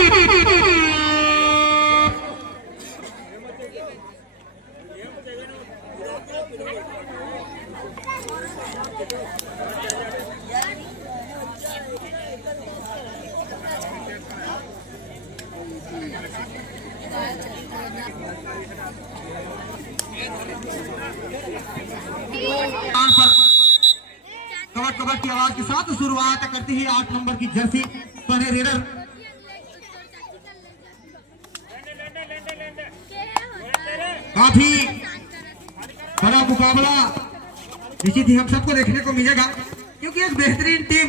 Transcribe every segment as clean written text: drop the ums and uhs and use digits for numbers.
कबड्डी कबड्डी की आवाज के साथ शुरुआत करती है 8 नंबर की जर्सी पहने रेडर। काफी बड़ा मुकाबला निश्चित ही हम सबको देखने को मिलेगा, क्योंकि एक बेहतरीन टीम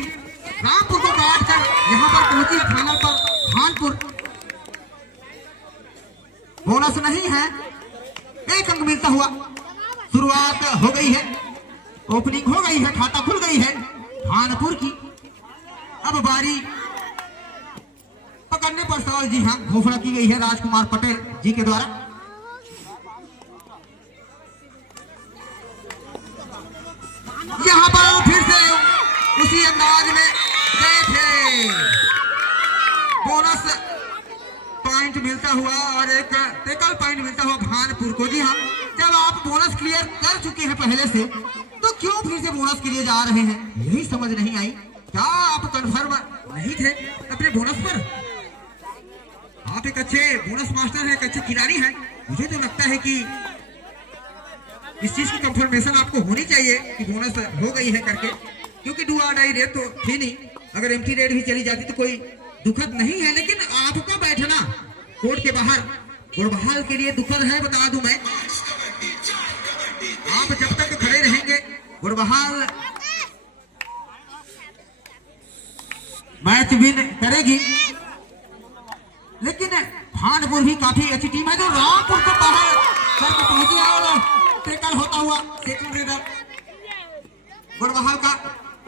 रामपुर को काट कर यहाँ पर पहुंची है फाइनल पर। खानपुर बोनस नहीं है, 1 अंक मिलता हुआ शुरुआत हो गई है, ओपनिंग हो गई है, खाता खुल गई है खानपुर की। अब बारी पकड़ने पर सवाल, जी हाँ, घोषणा की गई है राजकुमार पटेल जी के द्वारा। यहाँ पर फिर से उसी अंदाज में गए थे, बोनस पॉइंट मिलता हुआ और एक टेकल पॉइंट मिलता हुआ खानपुर को। जी हाँ, जब आप बोनस क्लियर कर चुके हैं पहले से, तो क्यों फिर से बोनस के लिए जा रहे हैं, यही समझ नहीं आई। क्या आप कंफर्म नहीं थे अपने बोनस पर? आप एक अच्छे बोनस मास्टर हैं, एक अच्छे खिलाड़ी हैं, मुझे तो लगता है कि इस चीज की कंफर्मेशन आपको होनी चाहिए कि बोनस हो गई है करके, क्योंकि डू और डाई रेड तो थी नहीं। अगर एम्प्टी रेड भी चली जाती तो कोई दुखद नहीं है, लेकिन आपका बैठना कोर्ट के बाहर गुड़बहाल के लिए दुखद है, बता दूं मैं। आप जब तक खड़े रहेंगे गुड़बहाल मैच विन करेगी, लेकिन खानपुर भी काफी अच्छी टीम है जो रामपुर को बाहर करके पहुंची है और टैकल होता हुआ सेकंड रेडर गुड़बहाल का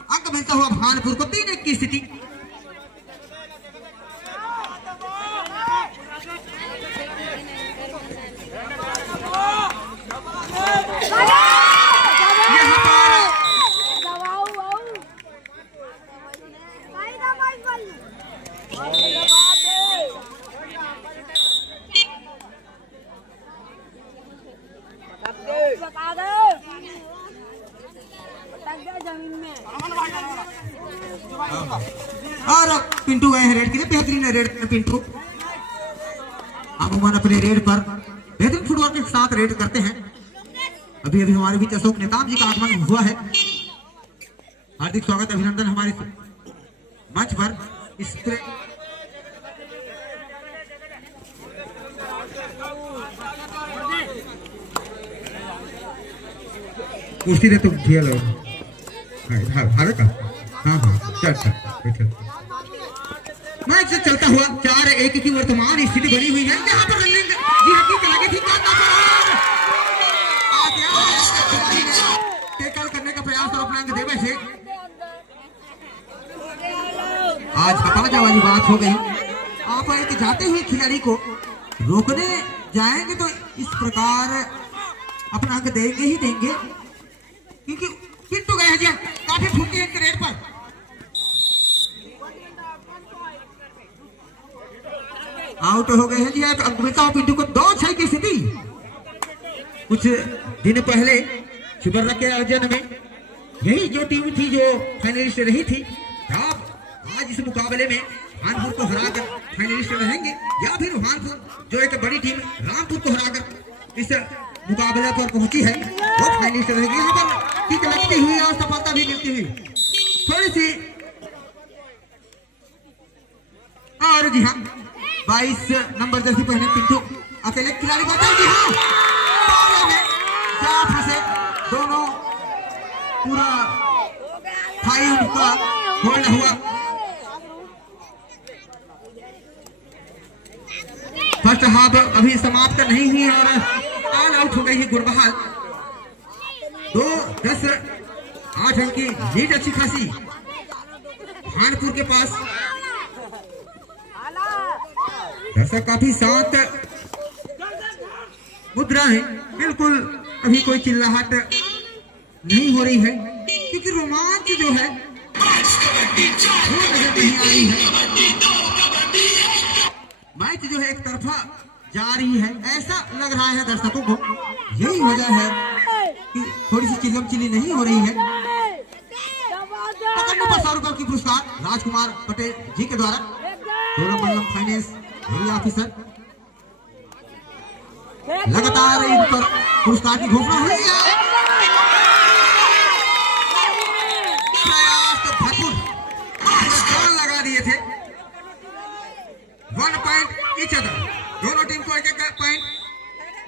अंक मिलता हुआ खानपुर को 3-1 की स्थिति। और पिंटू गए हैं रेड के लिए, बेहतरीन रेड पिंटू अमूमन अपने रेड पर बेहतरीन फुटबॉल के साथ रेड करते हैं। अभी अभी हमारे बीच अशोक नेताम जी का आगमन हुआ है, हार्दिक स्वागत अभिनंदन हमारे मंच पर। इस कुर्सी दे तो खेल हारे का। हाँ हाँ चल मैच से चलता हुआ 4-1 की वर्तमान स्थिति बनी हुई है। यहाँ पर रनिंग जी हकीकत लगी थी, टेकल करने का प्रयास और अपना अंक दे बैठे। आज हताशा वाली बात हो गई। आप एक जाते हुए खिलाड़ी को रोकने जाएंगे तो इस प्रकार अपना अंक देंगे ही देंगे, क्योंकि पिंटू गए हैं जी काफी फूके हैं रेड पर। आउट हो गए हैं जी, अंक मिलता हुआ पिंटू को 2-6 की स्थिति। कुछ दिन पहले शिवररा के आयोजन में यही जो टीम थी जो फाइनलिस्ट रही थी, आज इस मुकाबले में खानपुर को हराकर फाइनलिस्ट रहेंगे, या फिर खानपुर जो एक बड़ी टीम रामपुर को हराकर इस मुकाबले पर पहुंची है वो फाइनलिस्ट रहेगी। यहाँ पर किक लगती हुई और सफलता भी मिलती हुई थोड़ी सी। और जी हाँ, 22 नंबर जर्सी पहने पिंटू अकेले खिलाड़ी को जी हाँ जा फंसे, दोनों पूरा थाई उनका होल्ड हुआ। फर्स्ट हाफ अभी समाप्त नहीं हुई और ऑल आउट हो गई है गुड़बहाल। 2-10-8 अंक की लीड अच्छी खासी खानपुर के पास। दर्शक काफी शांत मुद्रा है, बिल्कुल अभी कोई चिल्लाहट नहीं हो रही है, क्योंकि रोमांच जो है वो नजर नहीं आई है। मैच जो है एक तरफा जा रही है, ऐसा लग रहा है दर्शकों को। यही वजह है कि थोड़ी सी चिल्लम चिल्ली नहीं हो रही है। पकड़ने पर 100 रुपए की पुरस्कार राजकुमार पटेल जी के द्वारा। चोलामंडलम फाइनेंस एरिया ऑफिसर लगातार इन पर पुरस्कार की घोषणा हुई है। प्रयास तो भरपूर लगा दिए थे। 1 पॉइंट ईच अदर, दोनों टीम को एक पॉइंट।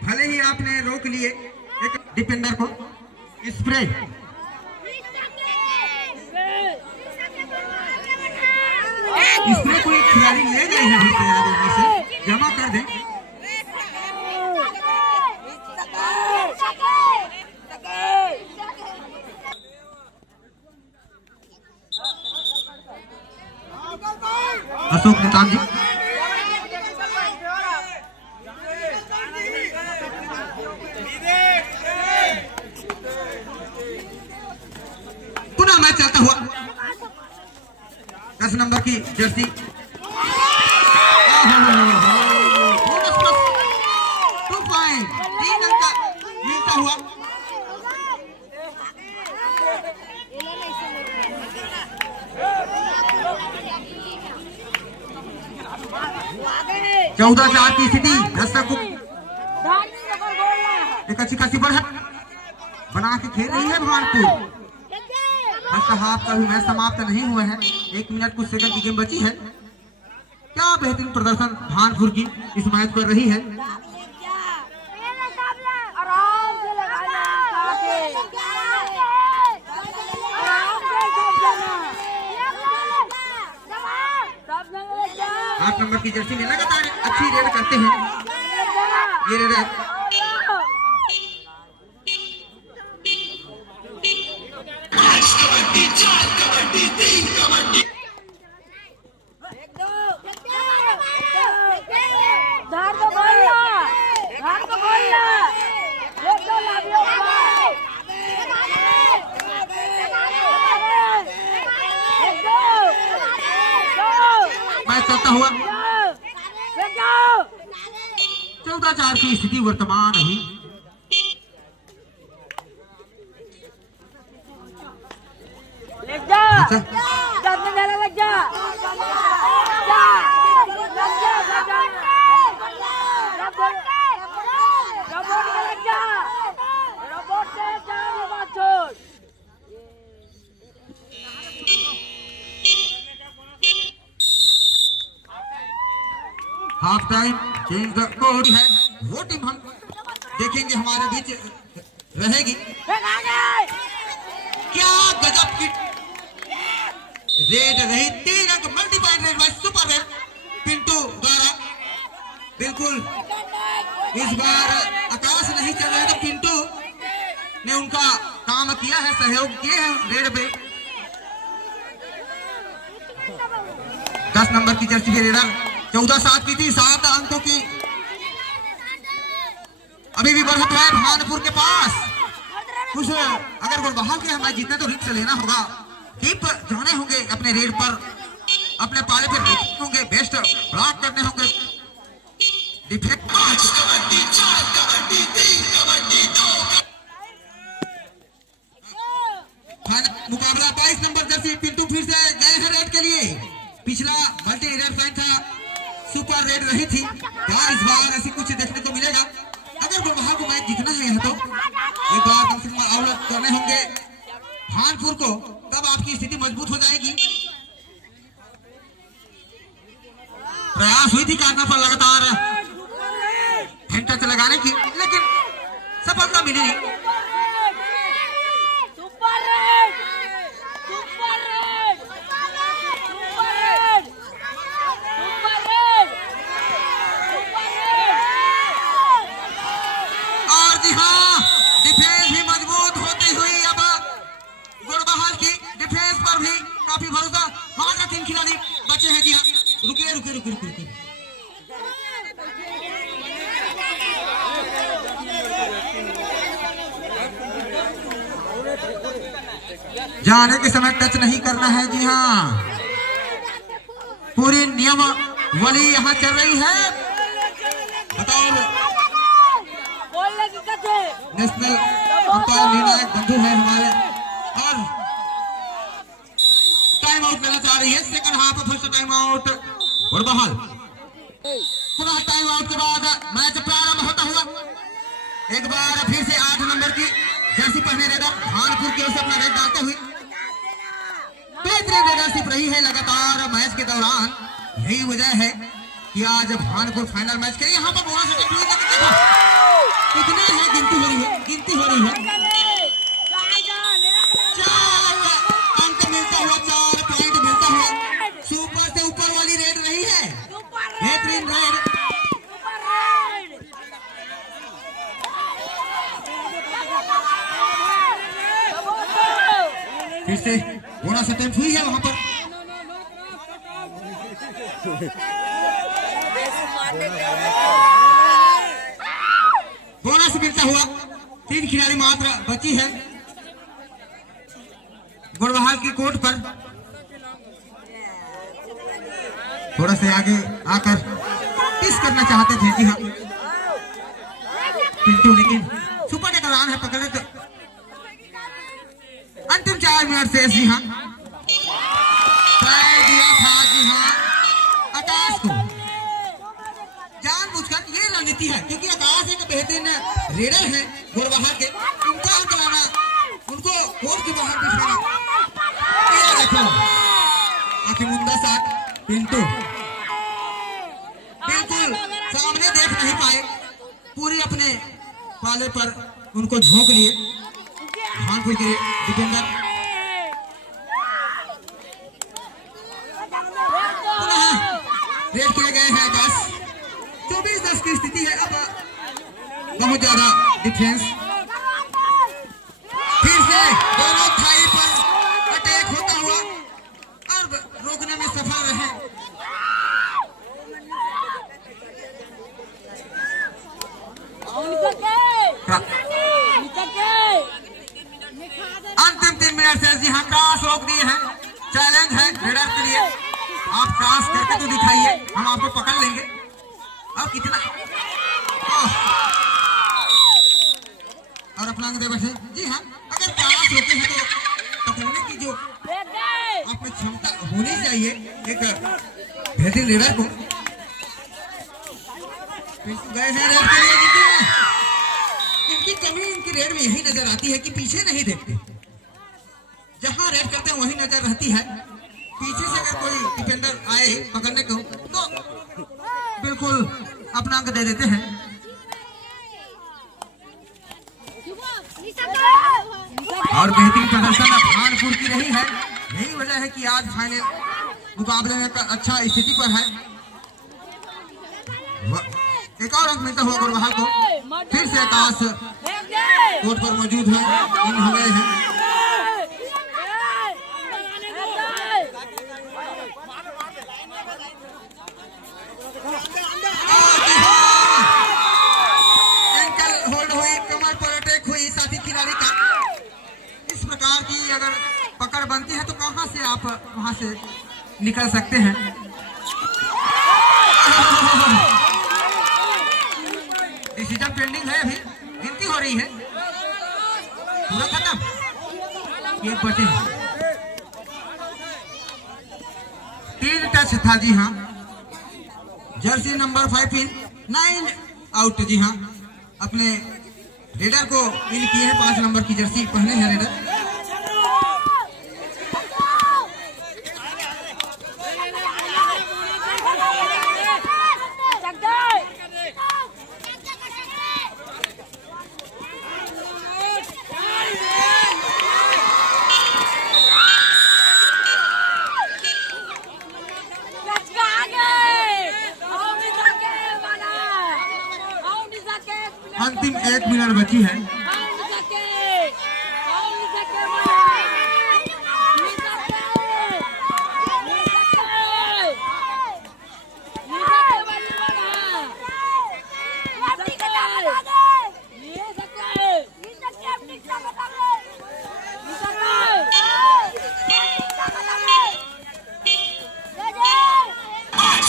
भले ही आपने रोक लिए एक डिफेंडर को। स्प्रे कोई खिलाड़ी ले गए हैं से जमा कर दें। अशोक नितान जी पुनः मैच चलता हुआ। 10 नंबर की जर्सी बोनस प्लस 2 पॉइंट, 3 अंक मिलता हुआ। चौदह 4 की स्थिति। दर्शकों एक अच्छी खासी बढ़त बना के खेल रही है भानपुर। फर्स्ट हाफ का भी मैच समाप्त नहीं हुआ है, 1 मिनट कुछ सेकंड की गेम बची है। क्या बेहतरीन प्रदर्शन भानपुर की इस मैच कर रही है। आठ नंबर की जर्सी में लगातार अच्छी रेड करते हैं। ये रेड चलता हुआ। 14 4 की स्थिति वर्तमान अभी। Half time change the code है, वो टीम हम देखेंगे हमारे बीच रहेगी। क्या गजब की रेड रही, 3 अंक multiplied red by super red Pintu द्वारा। बिल्कुल इस बार आकाश नहीं चल रहे तो पिंटू ने उनका काम किया है, सहयोग किए हैं रेड पे। 10 नंबर की जर्सी के रेडर 14 7 की थी, 7 अंकों की अभी भी बढ़त है भानपुर के पास। कुछ अगर गुड़बहाल के हमें जीतने तो रिस्क लेना होगा, डीप जाने होंगे अपने रेड पर, अपने पाले पे होंगे, बेस्ट ब्लॉक करने होंगे। मुकाबला 22 नंबर जर्सी पिंटू फिर से गए हैं रेड के लिए। पिछला मल्टी रेड फाइन था, सुपर रेड रही थी। क्या इस बार ऐसी कुछ देखने को मिलेगा? अगर गुड़बहाल को मैच जीतना है तो एक बार कम से कम आउट करने होंगे भानपुर को, तब आपकी स्थिति मजबूत हो जाएगी। प्रयास हुई थी काटना पर लगातार टच लगाने की, लेकिन सफलता मिली नहीं। काफी भरोसा, मात्र 3 खिलाड़ी बचे हैं। जी हाँ, रुकिए रुकिए रुकिए रुकिए। जाने के समय टच नहीं करना है। जी हाँ, पूरी नियमावली यहाँ चल रही है। बतौर नेशनल अंपायर निर्णायक बंधु है हमारे, और टाइम आउट लेना चाह रही है। सेकंड हाफ फिर से टाइम आउट और बहाल। पुनः टाइम आउट के बाद मैच प्रारंभ होता हुआ एक बार फिर से 8 नंबर की जर्सी पहने रेडर भानपुर की ओर से अपना रेड डालते हुए बेहतरीन रेडरशिप रही है लगातार मैच के दौरान। यही वजह है कि आज भानपुर फाइनल मैच के यहाँ पर बोनस कितना है, गिनती हो रही है, गिनती हो रही है। 4 अंक मिलता हुआ, 4 पॉइंट मिलता हुआ, सुपर से ऊपर वाली रेड रही है, बेहतरीन रेड। फिर से बोनस अटेम्प्ट हुई है वहां पर। बोनस मिलता हुआ 3 खिलाड़ी मात्र बची है गुड़बहाल की कोर्ट पर। थोड़ा से आगे आकर किस करना चाहते थे जी हाँ पिंटू, लेकिन सुपर ने दौरान है पकड़े तो अंतिम 4 मिनट से जी हाँ दिया था जी हाँ आकाश को जानबूझकर। ये रणनीति है क्योंकि आकाश एक बेहतरीन रेडर है गुड़बहाल के, उनको अंक लाना, उनको कोर्ट के बाहर बिठाना। देखो आखिर मुद्दा साथ पिंटू बिल्कुल सामने देख नहीं पाए, पूरी अपने पाले पर उनको झोंक लिए भानपुर के डिफेंडर। पुनः रेड किए गए हैं 10, 24-10 की स्थिति है। अब बहुत ज्यादा डिफेंस, फिर से दोनों थाई पर अटैक होता हुआ और रोकने में सफल रहे। अंतिम 3 मिनट से जी हाँ क्रॉस रोक दिए हैं। चैलेंज है रेडर के लिए, आप क्रॉस करके तो दिखाइए, हम आपको पकड़ लेंगे। अब कितना और अपना दे बैठे जी हाँ। अगर क्रॉस रोके हैं तो पकड़ने की जो आप में क्षमता होनी चाहिए एक बेहतरीन रेडर को। गए हैं रेड के लिए, इनकी कमी इनकी रेड में यही नजर आती है कि पीछे नहीं देखते, जहां रेड करते हैं वही नजर रहती है। पीछे से अगर कोई डिफेंडर आए पकड़ने को तो बिल्कुल अपना अंक दे देते हैं। और बेहतरीन प्रदर्शन भानपुर की रही है, यही वजह है कि आज फाइनल मुकाबले में अच्छा स्थिति पर है। एक और अंक मिलता हुआ गुड़बहाल को। फिर से आकाश कोर्ट पर मौजूद है, इन हो गए हैं। एंकल होल्ड हुई, कमर पर अटैक हुई साथी खिलाड़ी का। इस प्रकार की अगर पकड़ बनती है तो कहां से आप वहां से निकल सकते हैं। डिसीजन पेंडिंग है, अभी गिनती हो रही है, पूरा खत्म। 1 बचे, 3 टच था जी हाँ। जर्सी नंबर 5 इन 9 आउट जी हाँ। अपने रेडर को इन किए हैं, 5 नंबर की जर्सी पहने हैं रेडर। अंतिम 1 मिनट बची है।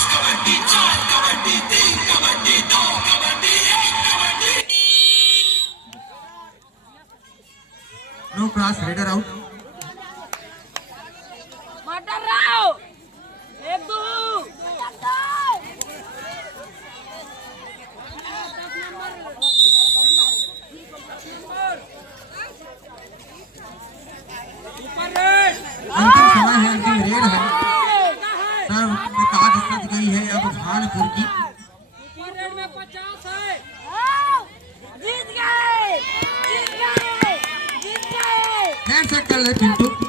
कबड्डी 4 कबड्डी 3 कबड्डी 2 कबड्डी पास, रेडर आउट। अंतिम समय है, अंतिम रेड है। सब काज सज गई है अब भानपुर की। हैंड सेट कर ले पिंटू।